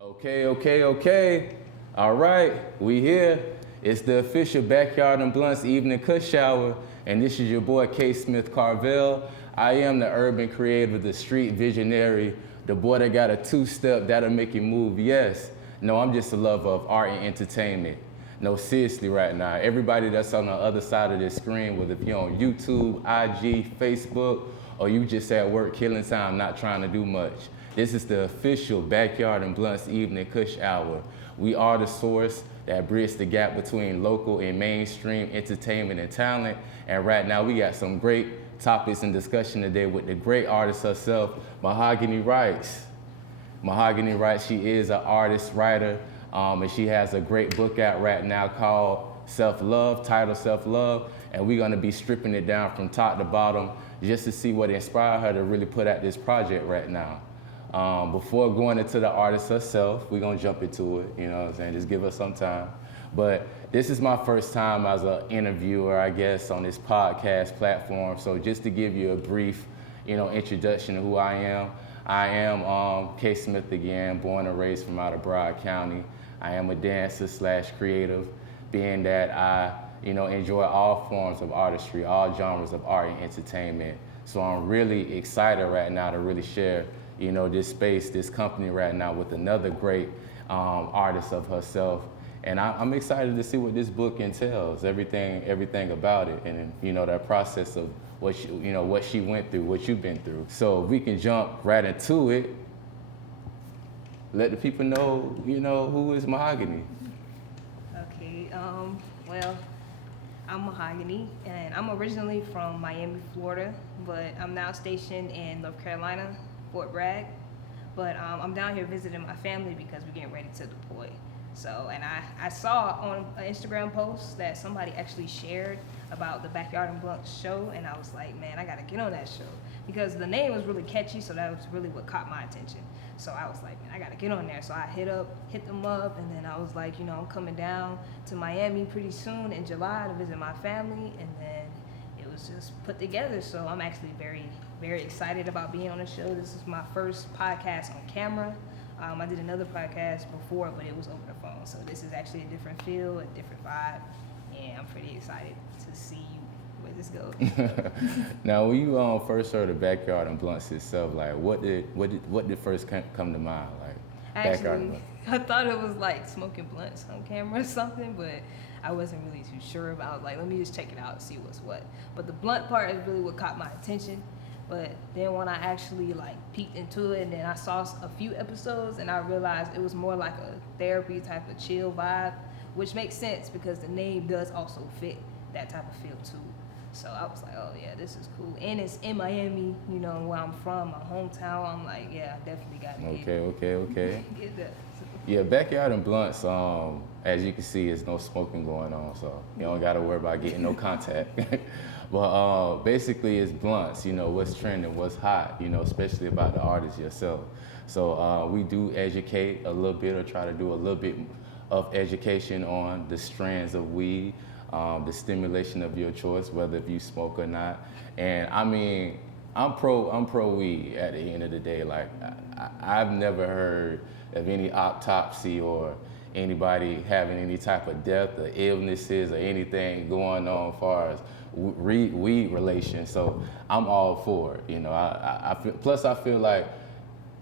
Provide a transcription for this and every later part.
Okay. All right, we here. It's the official Backyard and Blunts Evening Kush Shower, and this is your boy K. Smith Carvel. I am the urban creator, the street visionary, the boy that got a two-step that'll make you move. Yes, no, I'm just a lover of art and entertainment. No, seriously, right now, everybody that's on the other side of this screen, whether if you're on YouTube, IG, Facebook, or you just at work killing time, not trying to do much. This is the official Backyard and Blunts Evening Kush Hour. We are the source that bridges the gap between local and mainstream entertainment and talent. And right now we got some great topics in discussion today with the great artist herself, Mahogany Writez. Mahogany Writez, she is an artist, writer, and she has a great book out right now called Self-Love, titled Self-Love. And we're gonna be stripping it down from top to bottom just to see what inspired her to really put out this project right now. Before going into the artist herself, we're gonna jump into it, you know what I'm saying, just give her some time. But this is my first time as an interviewer, I guess, on this podcast platform. So just to give you a brief, introduction to who I am K. Smith again, born and raised from out of Broward County. I am a dancer / creative, being that I, enjoy all forms of artistry, all genres of art and entertainment. So I'm really excited right now to really share this space, this company right now with another great artist of herself. And I'm excited to see what this book entails, everything about it, and that process of what she went through, what you've been through. So we can jump right into it. Let the people know, who is Mahogany. Okay, well, I'm Mahogany, and I'm originally from Miami, Florida, but I'm now stationed in North Carolina, Fort Bragg. But I'm down here visiting my family because we're getting ready to deploy. So, and I saw on an Instagram post that somebody actually shared about the Backyard and Blunt show, and I was like, man, I gotta get on that show because the name was really catchy, so that was really what caught my attention. So I was like, man, I gotta get on there. So I hit them up, and then I was like, I'm coming down to Miami pretty soon in July to visit my family, and then it was just put together. So I'm actually very, very excited about being on the show. This is my first podcast on camera. I did another podcast before, but it was over the phone. So this is actually a different feel, a different vibe, and I'm pretty excited to see where this goes. Now, when you first heard of Backyard and Blunts itself, like what did first come to mind, like Backyard and Actually, I thought it was like smoking blunts on camera or something, but I wasn't really too sure about. Like, let me just check it out and see what's what. But the blunt part is really what caught my attention. But then when I actually peeked into it, and then I saw a few episodes, and I realized it was more like a therapy type of chill vibe, which makes sense because the name does also fit that type of feel too. So I was like, oh yeah, this is cool. And it's in Miami, where I'm from, my hometown. I'm like, yeah, I definitely got to Okay. get that. Yeah, Backyard and Blunts, as you can see, there's no smoking going on, so you don't gotta worry about getting no contact. But basically it's blunts, what's trending, what's hot, especially about the artist yourself. So we do educate a little bit, or try to do a little bit of education on the strands of weed, the stimulation of your choice, whether if you smoke or not. And I mean, I'm pro weed at the end of the day. Like I've never heard of any autopsy or anybody having any type of death or illnesses or anything going on as far as weed relations. So I'm all for it. I feel like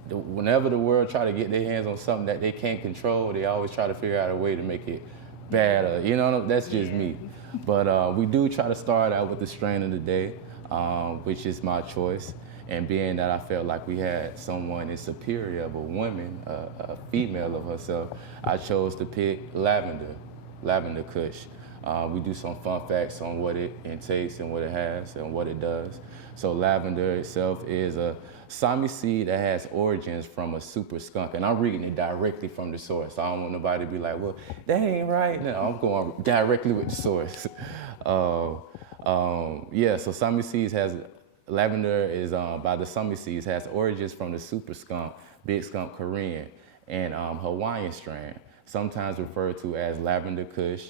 whenever the world try to get their hands on something that they can't control, they always try to figure out a way to make it bad. That's just me. But we do try to start out with the strain of the day, which is my choice. And being that I felt like we had someone in superior of a woman, a female of herself, I chose to pick Lavender Kush. We do some fun facts on what it intakes and what it has and what it does. So lavender itself is a Sami seed that has origins from a super skunk. And I'm reading it directly from the source. I don't want nobody to be like, well, that ain't right. No, I'm going directly with the source. So Sami seeds lavender is by the Sami seeds has origins from the super skunk, big skunk Korean, and Hawaiian strain, sometimes referred to as lavender kush.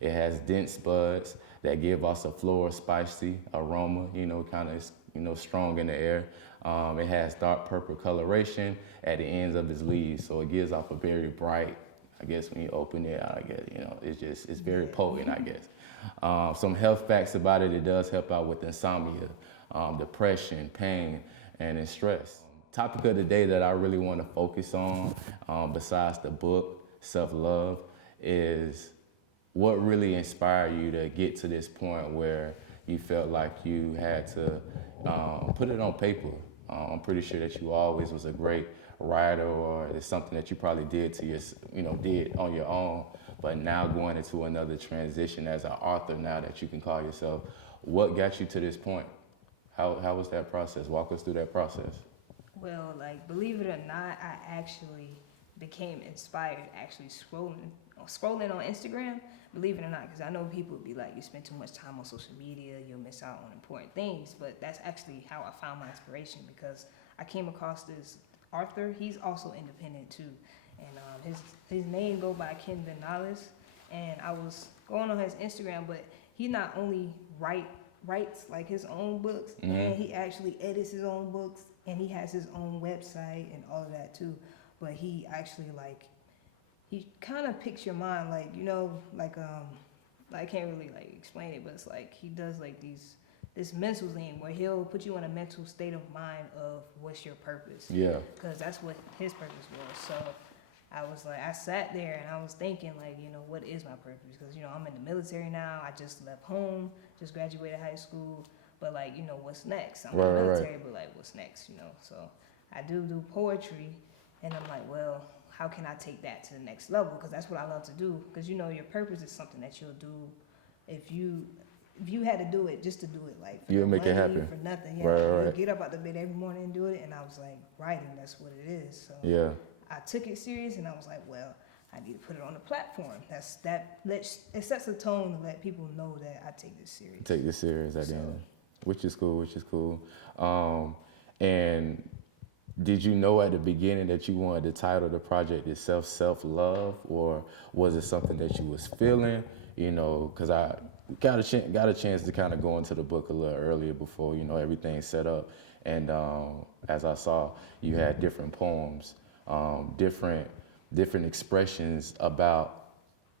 It has dense buds that give us a floral, spicy aroma, kind of strong in the air. It has dark purple coloration at the ends of its leaves, so it gives off a very bright, I guess when you open it, I guess, it's very potent, I guess. Some health facts about it: it does help out with insomnia, depression, pain, and stress. Topic of the day that I really want to focus on, besides the book, self-love, is what really inspired you to get to this point where you felt like you had to put it on paper. I'm pretty sure that you always was a great writer, or it's something that you probably did did on your own, but now going into another transition as an author now that you can call yourself. What got you to this point? How was that process? Walk us through that process. Well, like, believe it or not, I actually became inspired actually scrolling on Instagram, believe it or not, because I know people would be like, you spend too much time on social media, you'll miss out on important things, but that's actually how I found my inspiration, because I came across this author. He's also independent too, and his name go by Ken Vinales, and I was going on his Instagram, but he not only writes like his own books, and he actually edits his own books, and he has his own website and all of that too, but he actually he kind of picks your mind, I can't really explain it, but it's like he does this mental thing where he'll put you in a mental state of mind of what's your purpose. Yeah. Because that's what his purpose was. So I sat there and I was thinking what is my purpose? Because I'm in the military now. I just left home, just graduated high school, but what's next? I'm in the military, but what's next? So I do poetry, and I'm like, well, how can I take that to the next level? Because that's what I love to do. Because your purpose is something that you'll do if you had to do it just to do it, for you'll make money, it happen for nothing. Yeah, right. You get up out the bed every morning and do it, and I was like, writing, that's what it is. So yeah, I took it serious, and I was like, well, I need to put it on the platform. It sets a tone to let people know that I take this serious. Take this serious at the end, which is cool. And did you know at the beginning that you wanted to title the project itself Self-Love, or was it something that you was feeling? Because I got a chance to kind of go into the book a little earlier before everything's set up, and as I saw, you had different poems, different expressions about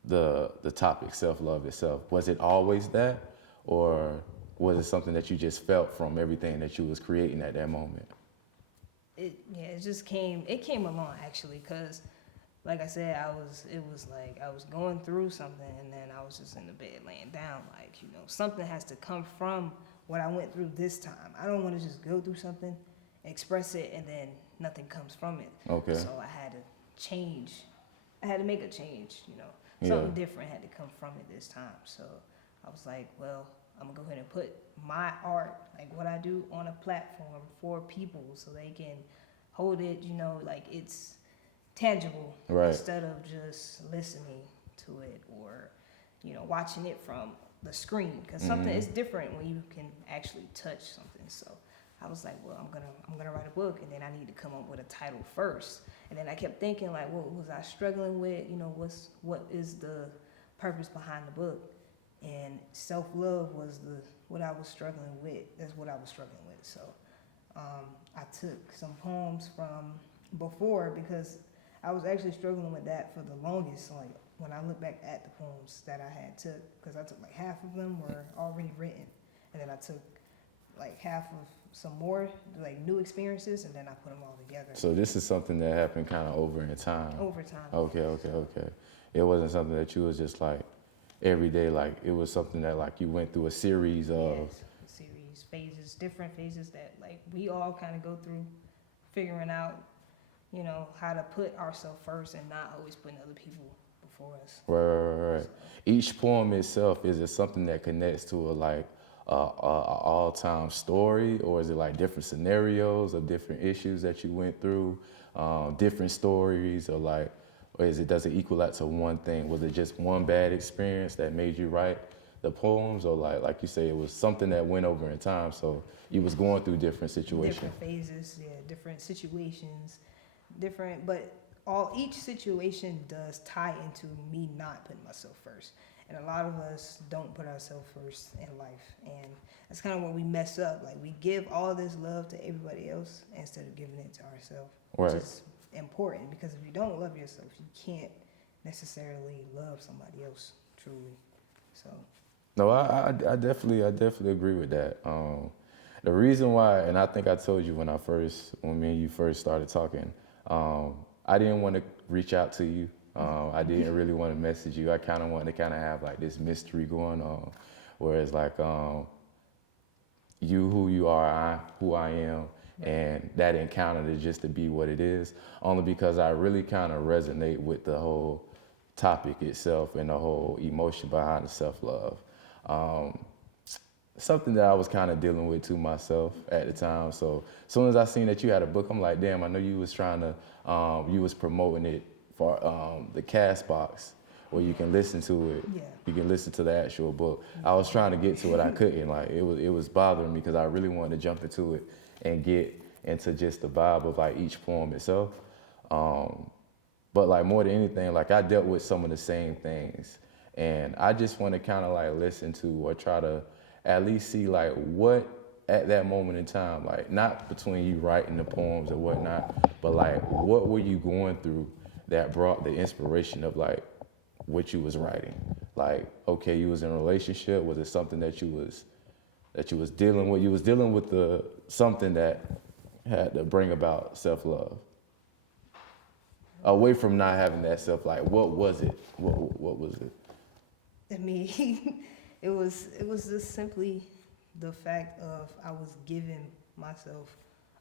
the topic self-love itself. Was it always that, or was it something that you just felt from everything that you was creating at that moment? It came along actually, because like I said, I was going through something, and then I was just in the bed laying down, something has to come from what I went through this time. I don't want to just go through something, express it, and then nothing comes from it. Okay. So I had to change. I had to make a change, something different had to come from it this time. So I was like, well, I'm gonna go ahead and put my art, what I do, on a platform for people so they can hold it, it's tangible, right, instead of just listening to it or, watching it from the screen. Because something is different when you can actually touch something. So I was like, well, I'm gonna write a book, and then I need to come up with a title first. And then I kept thinking, what was I struggling with? What is the purpose behind the book? And self-love was what I was struggling with. That's what I was struggling with. So I took some poems from before, because I was actually struggling with that for the longest. When I look back at the poems that I had took, because I took half of them were already written, and then I took half of some more new experiences, and then I put them all together. So this is something that happened kind of over in time. Over time. Okay. It wasn't something that you was just every day, it was something that you went through a series of. Yes, a series, phases, different phases that we all kind of go through, figuring out, how to put ourselves first and not always putting other people before us. Right. So. Each poem itself, is it something that connects to a all-time story, or is it different scenarios of different issues that you went through, different stories, or does it equal out to one thing? Was it just one bad experience that made you write the poems, or like you say, it was something that went over in time, so you was going through different situations? Different phases, different situations, but each situation does tie into me not putting myself first. And a lot of us don't put ourselves first in life. And that's kind of where we mess up. Like, we give all this love to everybody else instead of giving it to ourselves, Right. which is important, because if you don't love yourself, you can't necessarily love somebody else truly. So No, I definitely agree with that. The reason why, and I think I told you when me and you first started talking, I didn't want to reach out to you. I didn't really want to message you. I kind of wanted to have like this mystery going on, whereas like you who you are, I who I am, and that encounter to just to be what it is, only because I really kind of resonate with the whole topic itself and the whole emotion behind the self-love. Something that I was kind of dealing with too myself at the time. So as soon as I seen that you had a book, I'm like, damn, I know you was trying to, you was promoting it for the Cast Box, where you can listen to it. Yeah. You can listen to the actual book. I was trying to get to it, I couldn't. Like it was bothering me because I really wanted to jump into it and get into just the vibe of like each poem itself. But like more than anything, like I dealt with some of the same things, and I just want to kind of like listen to or try to at least see like what at that moment in time, like not between you writing the poems or whatnot, but like what were you going through that brought the inspiration of like what you was writing? Like, okay, you was in a relationship. Was it something that you was dealing with? You was dealing with something that had to bring about self-love. Away from not having that self, like what was it? What was it? I mean, it was just simply the fact of I was giving myself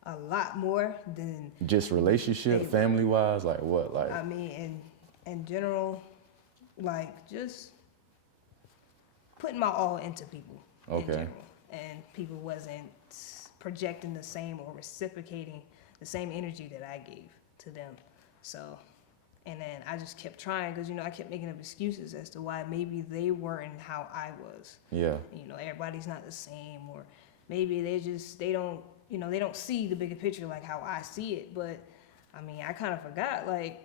a lot more than Just relationship, family wise, like what? Like I mean, in general, like just putting my all into people. Okay. In general. And people wasn't projecting the same or reciprocating the same energy that I gave to them. So, and then I just kept trying because, I kept making up excuses as to why maybe they weren't how I was. Yeah. Everybody's not the same, or maybe they don't see the bigger picture like how I see it. But, I mean, I kind of forgot, like,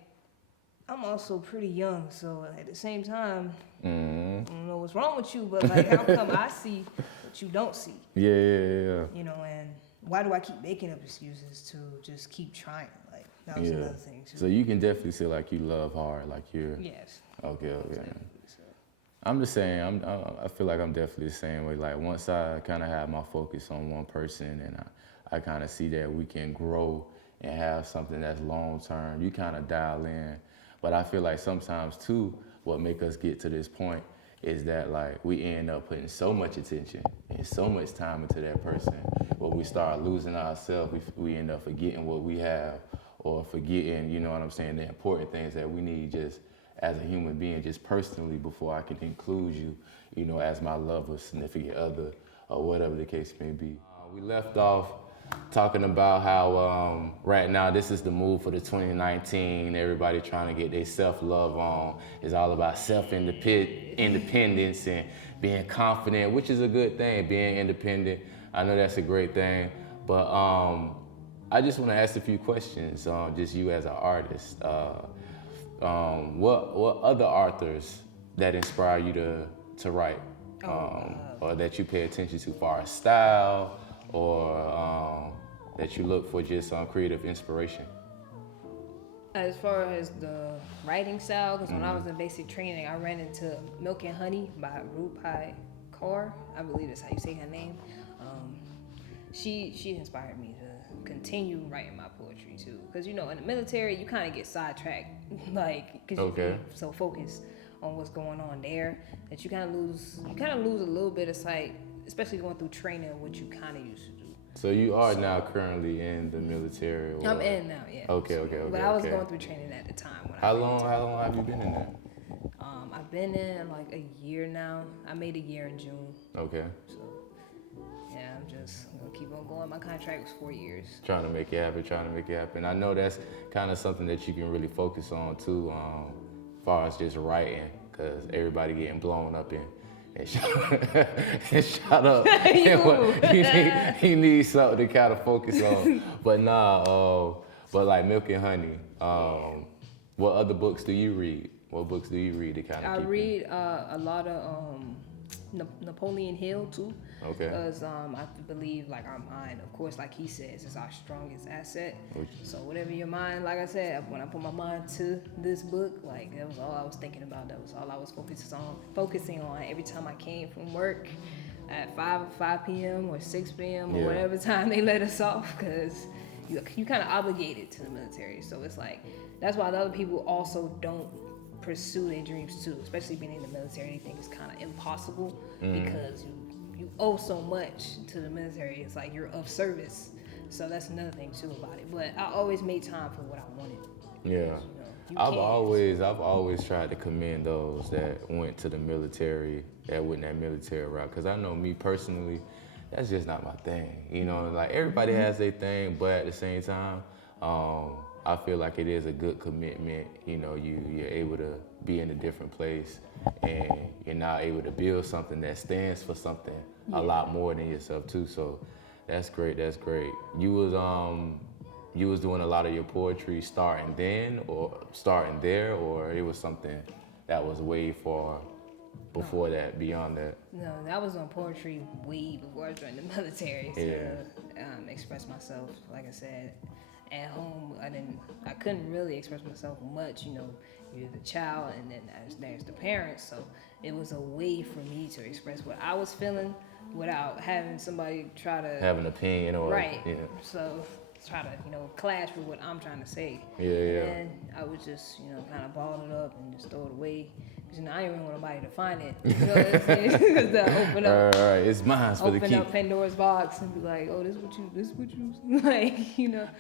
I'm also pretty young, so at the same time, I don't know what's wrong with you, but, like, how come I see what you don't see? Yeah. And why do I keep making up excuses to just keep trying? Like, that was another thing, too. So you can definitely say, like, you love hard, like you're... Yes. Okay. I'm just saying, I feel like I'm definitely the same way. Like, once I kind of have my focus on one person and I kind of see that we can grow and have something that's long-term, you kind of dial in. But I feel like sometimes, too, what make us get to this point is that, like, we end up putting so much attention and so much time into that person. When we start losing ourselves, we end up forgetting what we have, or forgetting, you know what I'm saying, the important things that we need just as a human being, just personally, before I can include you, as my lover, significant other, or whatever the case may be. We left off talking about how right now this is the move for the 2019. Everybody trying to get their self-love on. It's all about self-independence and being confident, which is a good thing, being independent. I know that's a great thing, but I just want to ask a few questions, just you as an artist. What other authors that inspire you to write, or that you pay attention to, far as style, or that you look for just creative inspiration? As far as the writing style, because when I was in basic training, I ran into Milk and Honey by Rupai Kaur. I believe that's how you say her name. She inspired me to continue writing my poetry too, because in the military you kind of get sidetracked, like because you get so focused on what's going on there that you kind of lose a little bit of sight, especially going through training, what you kind of used to do. So you are now currently in the military? Or? I'm in now, yeah. Okay. But I was going through training at the time. How long have you been in there? I've been in like a year now. I made a year in June. Okay. So yeah, I'm gonna keep on going. My contract was 4 years. Trying to make it happen. I know that's kind of something that you can really focus on too, as far as just writing, because everybody getting blown up and shut up. You need something to kind of focus on. But but like Milk and Honey, what other books do you read What books do you read to kind of I keep read a lot of Napoleon Hill too. Okay. Because I believe like our mind, of course, like he says, is our strongest asset. So whatever your mind, like I said, when I put my mind to this book, like that was all I was thinking about. That was all I was focusing on every time I came from work at 5 p.m. or 6 p.m. or whatever time they let us off, because you kind of obligated to the military. So it's like that's why the other people also don't pursue their dreams too, especially being in the military. They think it's kind of impossible because you owe so much to the military. It's like you're of service. So that's another thing too about it. But I always made time for what I wanted. Yeah. I've always tried to commend those that went to the military, that went that military route, because I know me personally, that's just not my thing. You know, like everybody has their thing, but at the same time, I feel like it is a good commitment. You know, you're able to be in a different place, and you're now able to build something that stands for something a lot more than yourself too. So that's great. That's great. You was doing a lot of your poetry starting there, or it was something that was way far before that, beyond that? No, that was on poetry way before I joined the military. To express myself, like I said. At home, I couldn't really express myself much. You know, you're the child, and then there's the parents. So it was a way for me to express what I was feeling without having somebody try to have an opinion or So try to clash with what I'm trying to say. And I would just kind of ball it up and just throw it away. Because I didn't want nobody to find it. You know what I'm saying? To open up, all right, it's mine for the keep. Open up Pandora's box and be like, oh, this is what you like,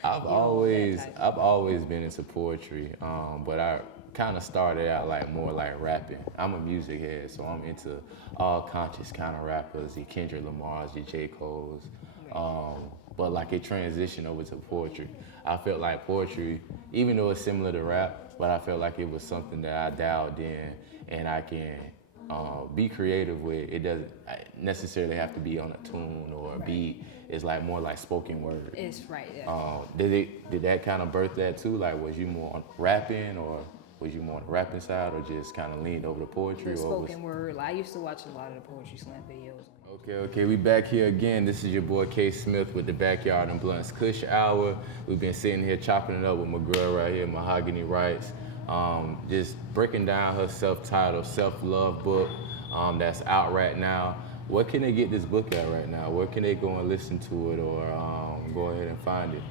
I've always been into poetry, but I kind of started out more like rapping. I'm a music head, so I'm into all conscious kind of rappers, your Kendrick Lamar's, your J. Cole's. But like it transitioned over to poetry. I felt like poetry, even though it's similar to rap, but I felt like it was something that I dialed in and I can be creative with. It doesn't necessarily have to be on a tune or a beat. It's like more like spoken word. It's right, yeah. Did that kind of birth that too? Like, was you more on rapping, or was you more on the rapping side, or just kind of leaned over to poetry? The spoken word. I used to watch a lot of the Poetry Slam videos. Okay, we back here again. This is your boy K. Smith with the Backyard and Blunts Kush Hour. We've been sitting here chopping it up with my girl right here, Mahogany Writez. Just breaking down her self-titled self-love book that's out right now. Where can they get this book at right now? Where can they go and listen to it, or go ahead and find it?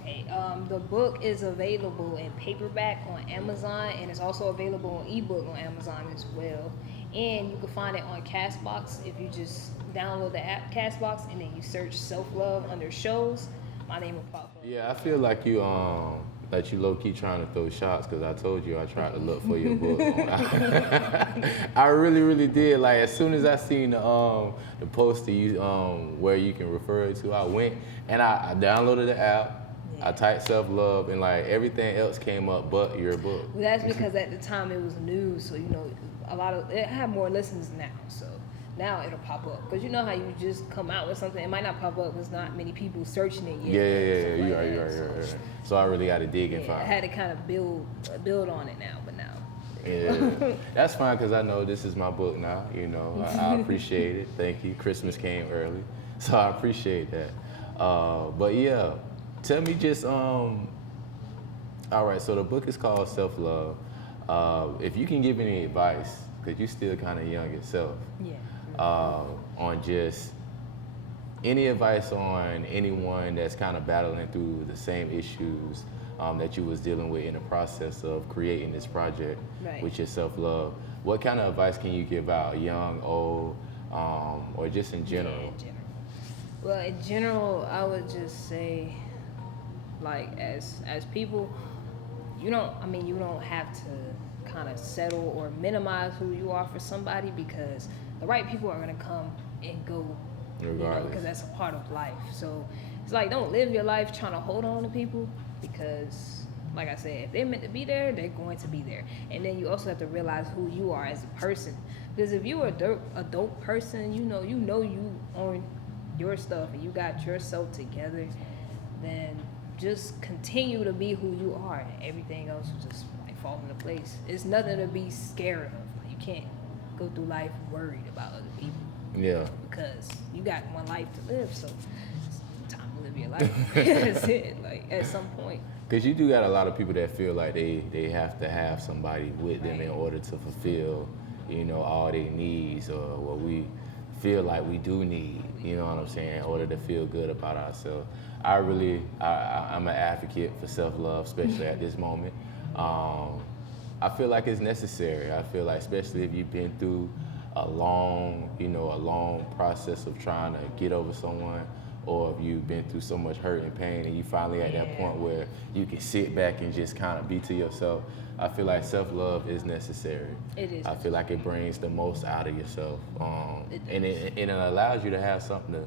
Okay, the book is available in paperback on Amazon, and it's also available in ebook on Amazon as well. And you can find it on Castbox if you just download the app Castbox and then you search Self-Love under shows. My name will pop up. Yeah, I feel like you low-key trying to throw shots, because I told you I tried to look for your book. I really, really did. Like, as soon as I seen the post to you where you can refer it to, I went and I downloaded the app. I typed self-love, and like everything else came up but your book. Well, that's because at the time it was new, so it had more listens now. So now it'll pop up, because you know how you just come out with something, it might not pop up because not many people searching it yet. Yeah. You're right. So I really got to dig and find. I had to kind of build on it now, but now. Yeah, that's fine, because I know this is my book now. I appreciate it. Thank you. Christmas came early, so I appreciate that. But yeah, tell me just all right. So the book is called Self-Love. If you can give any advice, because you're still kind of young yourself. On just any advice on anyone that's kind of battling through the same issues that you was dealing with in the process of creating this project with your self-love. What kind of advice can you give out, young, old, or just in general? Yeah, in general. Well, in general, I would just say, like, as people, you don't have to kind of settle or minimize who you are for somebody, because the right people are going to come and go, because that's a part of life. So it's like, don't live your life trying to hold on to people, because like I said, if they're meant to be there, they're going to be there. And then you also have to realize who you are as a person, because if you're a dope person, you own your stuff and you got yourself together, then just continue to be who you are, and everything else will just fall into place. It's nothing to be scared of. Like, you can't go through life worried about other people. Yeah. Because you got one life to live, so it's time to live your life. That's it. Like, at some point. Because you do got a lot of people that feel like they have to have somebody with them in order to fulfill, all their needs or what we feel like we do need, you know what I'm saying, in order to feel good about ourselves. I'm an advocate for self-love, especially at this moment. I feel like it's necessary. I feel like, especially if you've been through a long process of trying to get over someone, or if you've been through so much hurt and pain and you finally at that point where you can sit back and just kind of be to yourself, I feel like self-love is necessary. It is. I feel like it brings the most out of yourself. And it allows you to have something to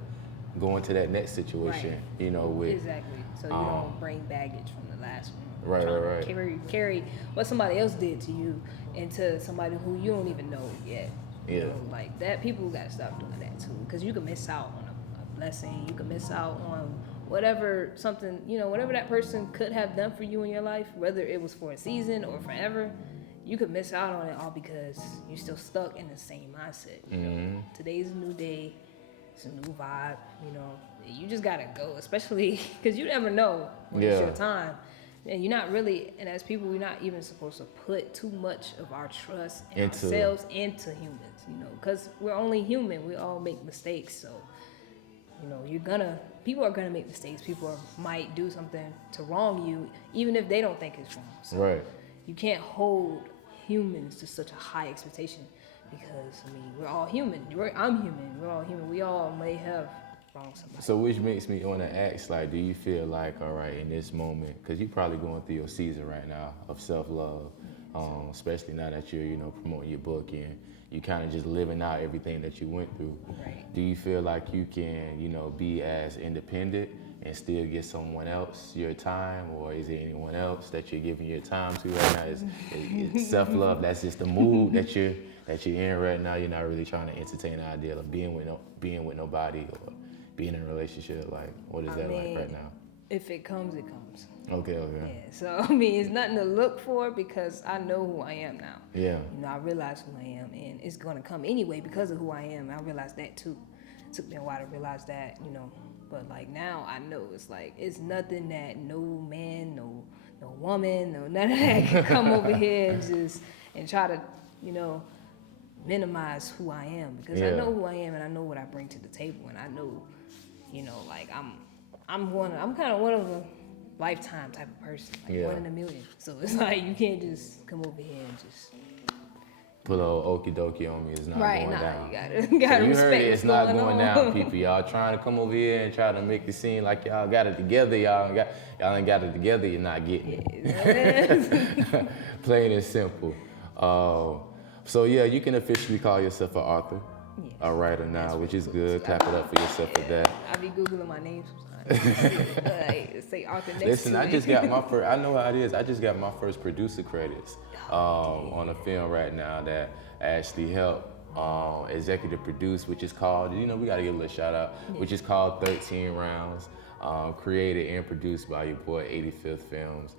go into that next situation, with. Exactly. So you don't bring baggage from the last one. Right. Carry what somebody else did to you into somebody who you don't even know yet. Yeah. Like that, people got to stop doing that too, because you can miss out on a blessing. You can miss out on whatever that person could have done for you in your life, whether it was for a season or forever. You could miss out on it all because you're still stuck in the same mindset. Today's a new day. It's a new vibe. You just gotta go, especially because you never know when it's your time. And you're not really, and as people, we're not even supposed to put too much of our trust in ourselves into humans, because we're only human. We all make mistakes. So, people are gonna make mistakes. People might do something to wrong you, even if they don't think it's wrong. So you can't hold humans to such a high expectation, because, we're all human. I'm human. We're all human. We all may have wronged somebody. So which makes me want to ask, like, do you feel like, all right, in this moment, because you're probably going through your season right now of self-love, especially now that you're, promoting your book and you kind of just living out everything that you went through. Right. Do you feel like you can, be as independent and still give someone else your time, or is there anyone else that you're giving your time to right now? Is self-love, that's just the mood that you're in right now? You're not really trying to entertain the idea of being with nobody or being in a relationship? Like, what is that like right now? If it comes, it comes. Okay. Yeah, so it's nothing to look for, because I know who I am now. Yeah. I realize who I am, and it's gonna come anyway because of who I am. I realized that too. It took me a while to realize that, but like now I know it's nothing that no man, no woman, no none of that can come over here and try to, minimize who I am, because I know who I am and I know what I bring to the table, and I know, I'm kind of one of a lifetime type of person, one in a million. So it's like you can't just come over here and just put a little okie dokie on me. It's not going down. You gotta you respect heard it. It's not going on. down, people. Y'all trying to come over here and try to make it seem like y'all got it together. Y'all ain't got it together. You're not getting it. Plain and simple. So yeah, you can officially call yourself an author, a writer now, which is good. Clap it up for yourself for that. I be Googling my name sometimes. Say author next Listen, to I it. just got my first, I know how it is. I just got my first producer credits on a film right now that actually helped executive produce, which is called, we got to give a little shout out, which is called 13 Rounds, created and produced by your boy 85th Films.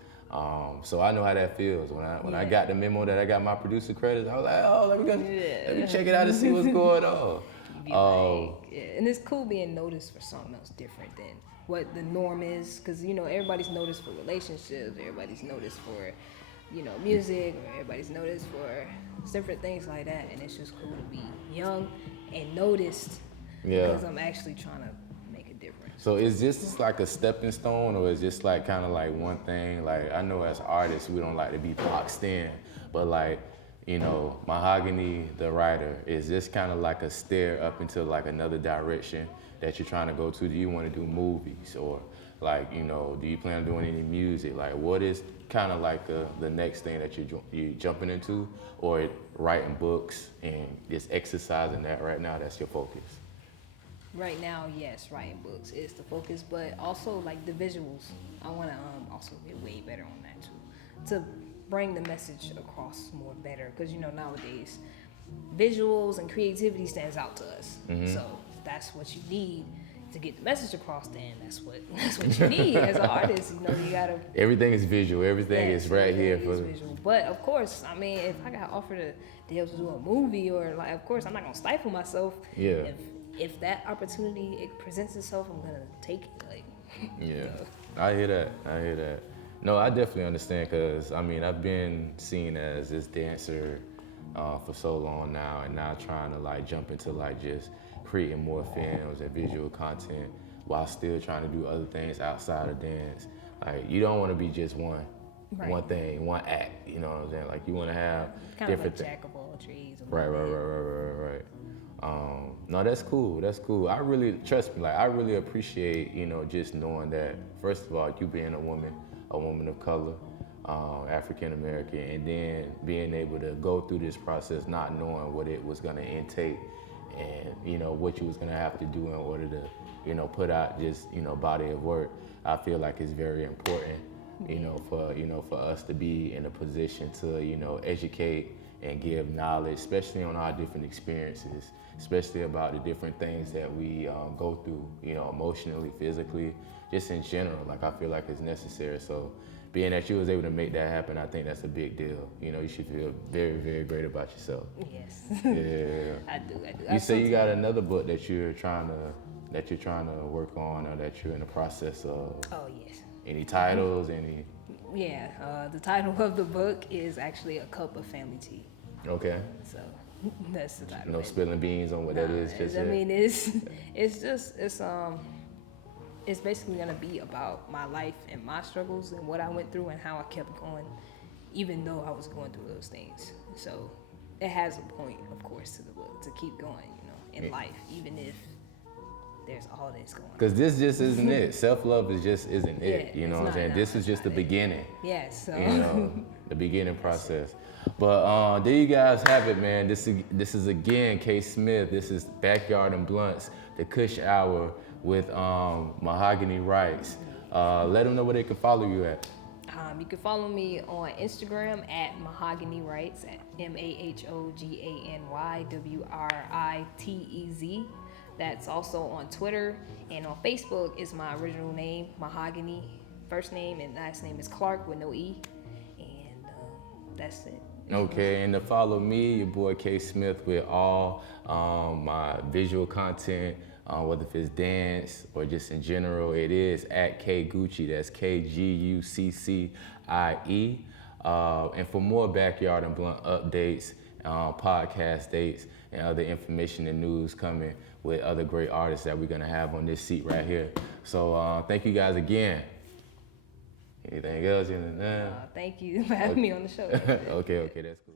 So I know how that feels. When I got the memo that I got my producer credits, I was like, oh, let me check it out and see what's going on. And it's cool being noticed for something else different than what the norm is, because everybody's noticed for relationships, everybody's noticed for music, or everybody's noticed for different things like that, and it's just cool to be young and noticed, because I'm actually trying to make a difference. So is this like a stepping stone, or is this like kind of like one thing? Like, I know as artists we don't like to be boxed in, but like, Mahogany the writer, is this kind of like a stair up into like another direction that you're trying to go to? Do you want to do movies, or like, do you plan on doing any music? Like, what is kind of like the next thing that you're jumping into, or writing books and just exercising that right now? That's your focus. Right now, yes, writing books is the focus, but also like the visuals. I want to also get way better on that too, to bring the message across more better, because nowadays visuals and creativity stands out to us. So that's what you need to get the message across, then that's what you need as an artist. You know, you gotta. Everything is visual. Everything is right here for. Visual. But of course, I mean, if I got offered a deal to do a movie, or like, of course, I'm not gonna stifle myself. Yeah. If that opportunity it presents itself, I'm gonna take it. Like. Yeah, I hear that. No, I definitely understand, because I mean, I've been seen as this dancer for so long now, and now trying to like jump into like just creating more films and visual content while still trying to do other things outside of dance. Like, you don't want to be just one thing, one act. You know what I'm saying? Like, you want to have kind different of like jack of all trades. Right. No, that's cool. I really, trust me, like, I really appreciate, you know, just knowing that, first of all, you being a woman of color, African American, and then being able to go through this process not knowing what it was gonna intake, and, you know, what you was gonna have to do in order to, you know, put out just, you know, body of work. I feel like it's very important, you know, for us to be in a position to, you know, educate and give knowledge, especially on our different experiences, especially about the different things that we go through, you know, emotionally, physically, just in general. Like, I feel like it's necessary. So being that you was able to make that happen, I think that's a big deal. You know, you should feel very, very great about yourself. Yes. Yeah. I do. You say you got another book that you're trying to work on, or that you're in the process of. Oh, yes. Any titles? Any? Yeah, the title of the book is actually A Cup of Family Tea. Okay. So that's the title. No spilling beans on what that is. Just I mean, it's basically gonna be about my life and my struggles and what I went through and how I kept going, even though I was going through those things. So it has a point, of course, to the book, to keep going, you know, in life, even if there's all this going on. Because this just isn't it. Self-love isn't it. Yeah, You know what I'm saying? This is just the beginning. Yes. So. You know, the beginning process. But there you guys have it, man. This is again K Smith. This is Backyard and Blunts, the Kush Hour with Mahogany Writez. Let them know where they can follow you at. You can follow me on Instagram at Mahogany Writez, at MAHOGANYWRITEZ. That's also on Twitter, and on Facebook is my original name, Mahogany. First name and last name is Clark with no E, and that's it. Okay, and to follow me, your boy K Smith, with all my visual content, whether if it's dance or just in general, it is at K Gucci. That's KGUCCIE. And for more Backyard and Blunt updates, podcast dates, and other information and news coming with other great artists that we're gonna have on this seat right here. So thank you guys again. Anything else? Thank you for having me on the show. Okay, that's cool.